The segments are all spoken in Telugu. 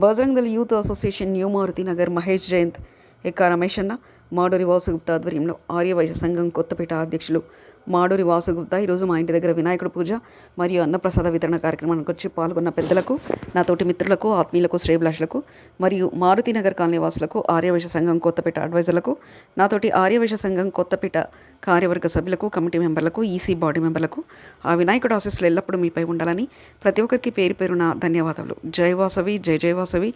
Bajrang Dal youth association new Maruti Nagar Mahesh Jayant Ekka Ramesh అన్న మాడూరి వాసుగుప్త ఆధ్వర్యంలో ఆర్యవైశ్య సంఘం కొత్తపేట అధ్యక్షులు మాడూరి వాసుగుప్తా ఈరోజు మా ఇంటి దగ్గర వినాయకుడి పూజ మరియు అన్నప్రసాద వితరణ కార్యక్రమానికి వచ్చి పాల్గొన్న పెద్దలకు నా తోటి మిత్రులకు ఆత్మీయులకు శ్రేభిలాషులకు మరియు మారుతి నగర్ కాలనీ వాసులకు ఆర్యవైశ్య సంఘం కొత్తపేట అడ్వైజర్లకు నాతోటి ఆర్యవైశ్య సంఘం కొత్తపేట కార్యవర్గ సభ్యులకు కమిటీ మెంబర్లకు ఈసీ బాడీ మెంబర్లకు ఆ వినాయకుడు ఆశీస్సులు ఎల్లప్పుడూ మీపై ఉండాలని ప్రతి ఒక్కరికి పేరు పేరున ధన్యవాదాలు. జై వాసవి జై జై వాసవి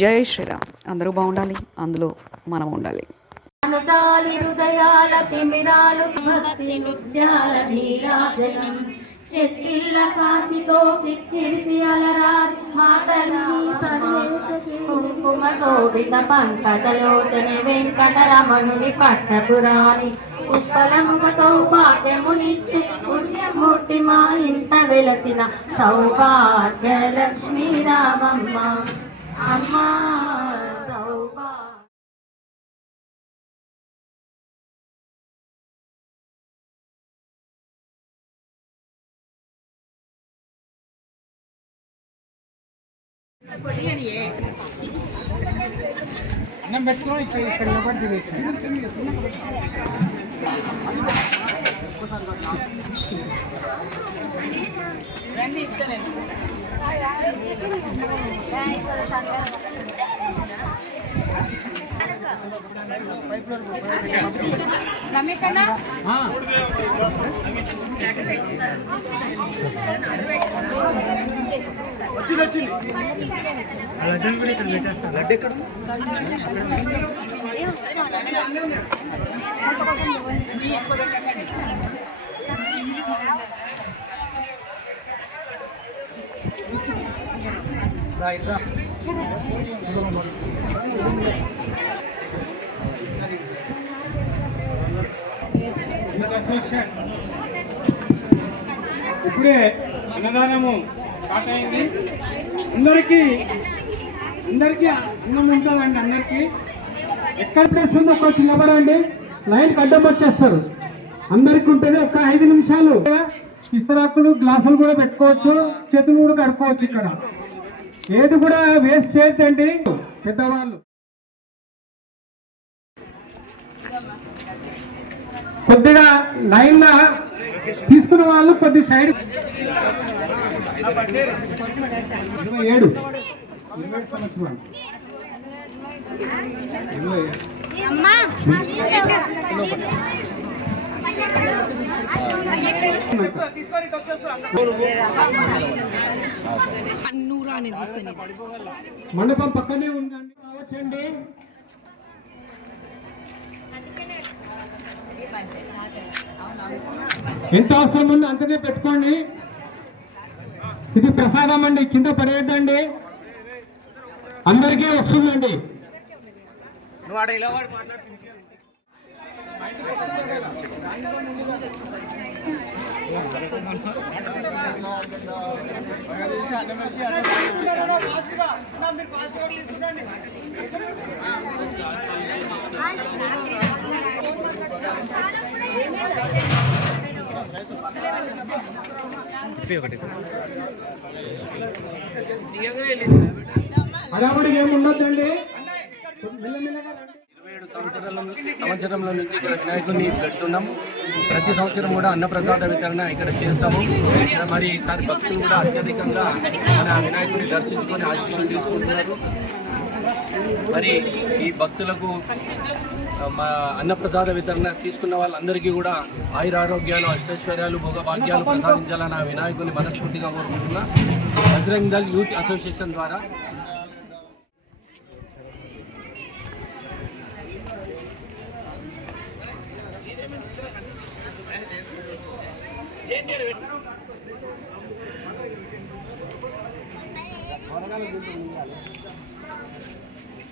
జై శ్రీరామ్. అందరూ బాగుండాలి అందులో మనం ఉండాలి. అనుతాలి హృదయాల తిమిరాలు భక్తి నృత్యాల నీరాజనం. చెట్టిల్ల కాంతితో కిక్కిరిసి అలరారు మాతని కుంకుమ శోభిత పంకజలోచని వెంకటరమణుని పట్టపురాణి. పుష్పలముక సౌభాగ్యమునిచ్చి పుణ్యమూర్తి మా ఇంత వెలసిన సౌభాగ్య లక్ష్మీ రామమ్మ అమ్మా. అన్నం పెట్టుకో ఇక్కడ ఇక్కడ వచ్చింది వచ్చింది. లడ్డు కూడా ఇక్కడ పెట్టేస్తాను లడ్డు ఎక్కడ ఇప్పుడే అన్నదానము స్టార్ట్ అయింది. అందరికీ అందరికీ అన్నం ఉంటుందండి అందరికీ. ఎక్కడ ప్లేస్ ఉందో ఒక నిలబడండి లైన్ అడ్డం వచ్చేస్తారు. అందరికి ఉంటుంది ఒక ఐదు నిమిషాలు. ఇస్తరాకులు గ్లాసులు కూడా పెట్టుకోవచ్చు. చేతులు కూడా కడుక్కోవచ్చు ఇక్కడ. ఏది కూడా వేస్ట్ చేయొద్దండి. పెద్దవాళ్ళు. కొద్దిగా లైన్లో తీసుకున్న వాళ్ళు కొద్ది సైడ్ ఇరవై ఏడు. మండపం పక్కనే ఉందండి. రావచ్చండి. ఎంత అవసరం ఉందో అంతనే పెట్టుకోండి. ఇది ప్రసాదం అండి కింద పడేయద్దండి. అందరికీ వస్తుందండి. హడావుడికి ఏమి ఉండొద్దండి? ఇరవై ఏడు సంవత్సరాల సంవత్సరంలో నుంచి ఇక్కడ వినాయకుడిని పెడుతున్నాము. ప్రతి సంవత్సరం కూడా అన్నప్రసాద వితరణ ఇక్కడ చేస్తాము. మరి ఈసారి భక్తులు కూడా అత్యధికంగా మన వినాయకుడిని దర్శించుకొని ఆశీస్సులు తీసుకుంటున్నారు. మరి ఈ భక్తులకు మా అన్నప్రసాద వితరణ తీసుకున్న వాళ్ళందరికీ కూడా ఆయురారోగ్యాలు అష్టైశ్వర్యాలు భోగభాగ్యాలు ప్రసాదించాలని ఆ వినాయకుని మనస్ఫూర్తిగా కోరుకుంటున్నా. బజరంగ్ యూత్ అసోసియేషన్ ద్వారా.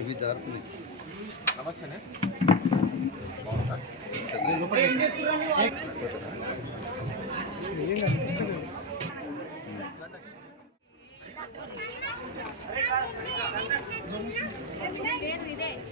ఇవి జారుతున్నాయి చేయి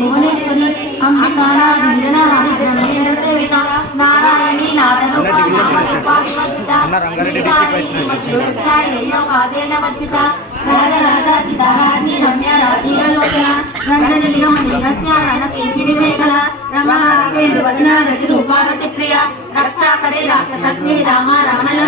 భువనేశ్వరి అంబికానాథ నారాయణి నాదను రమ్య రాజీవలోచన మేఖల వదన రూపారతి ప్రియ రాక్షసగ్ని రామ రమణ